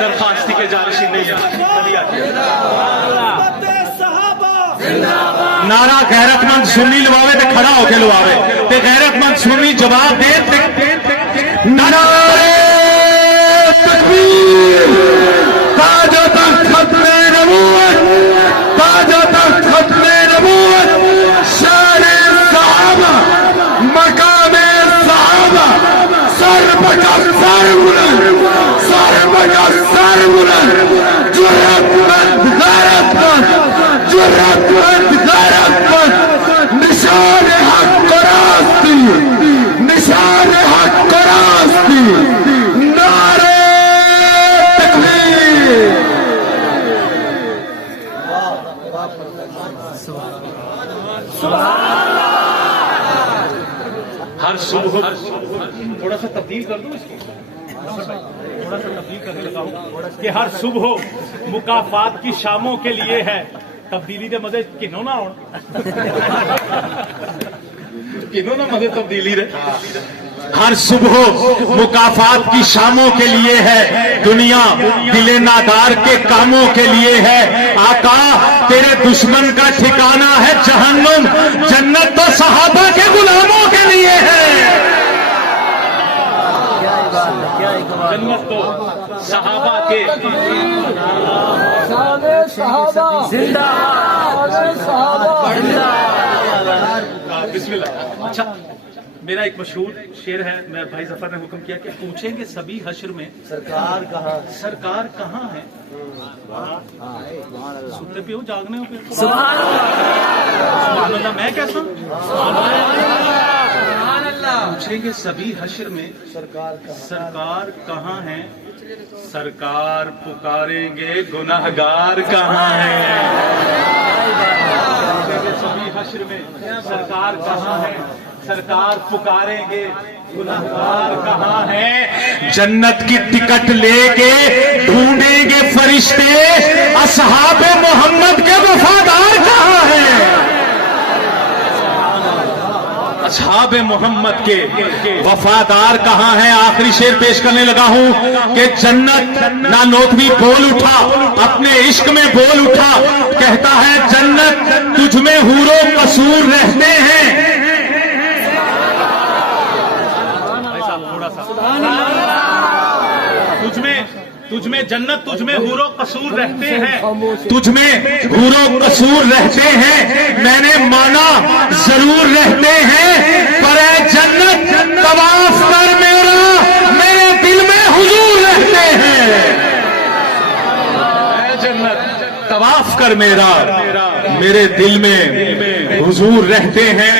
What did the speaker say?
दरखास्त की जारिशी नहीं है। नारा गैरतमंद सुन्नी लवावे ते खड़ा होके लवावे ते गैरतमंद सुन्नी जवाब दे नारे तकबीर ताजा तक खत्मे नबूवत ताजा तक खत्मे नबूवत शाने सहाबा मकामे सहाबा सर बका सर बुलंद सर बका सर बुलंद जुर्रतमंद गैरतमंद जुर्रतमंद गैरतमंद निशान हक को रास्ती निशान हक को रास्ती नारे तकबीर। हर सुबह थोड़ा सा तब्दील कर दूं इसको, थोड़ा सा तब्दील करने लगा हूं कि हर सुबह मुकाफात की शामों के लिए है। तब्दीली के मजे किनो ना हो किनो ना मजे तब्दीली रे। हर सुबह मुकाफात की शामों के लिए है, दुनिया दिले नादार के कामों के लिए है। आका तेरे दुश्मन का ठिकाना है जहन्नुम, जन्नत तो सहाबा के गुलामों के लिए है। जन्नत तो सहाबा के बिस्मिल्लाह। अच्छा, मेरा एक मशहूर शेर है, मेरे भाई जफर ने हुक्म किया कि पूछेंगे सभी हश्र में सरकार कहाँ है। सुनते पे हो, जागने हो पे सुभान अल्लाह। मैं कैसा पूछेंगे सभी हश्र में सरकार कहाँ है। सरकार पुकारेंगे गुनाहगार कहाँ है। सभी हश्र में सरकार कहाँ है, सरकार पुकारेंगे गुनाहगार कहाँ है। जन्नत की टिकट लेके ढूंढेंगे फरिश्ते असहाबे मोहम्मद के वफादार कहाँ हैं। असहाबे मोहम्मद के वफादार कहाँ हैं। आखिरी शेर पेश करने लगा हूं कि जन्नत ना नोतवी बोल उठा, अपने इश्क में बोल उठा, कहता है जन्नत तुझ में हूरो कसूर रहते हैं। तुझमें जन्नत तुझमें हूरो कसूर रहते हैं, तुझमें हूरो कसूर रहते हैं। मैंने माना जरूर रहते हैं, पर ऐ जन्नत तवाफ कर मेरा मेरे दिल में हुजूर रहते हैं। ऐ जन्नत तवाफ कर मेरा मेरे दिल में हुजूर रहते हैं।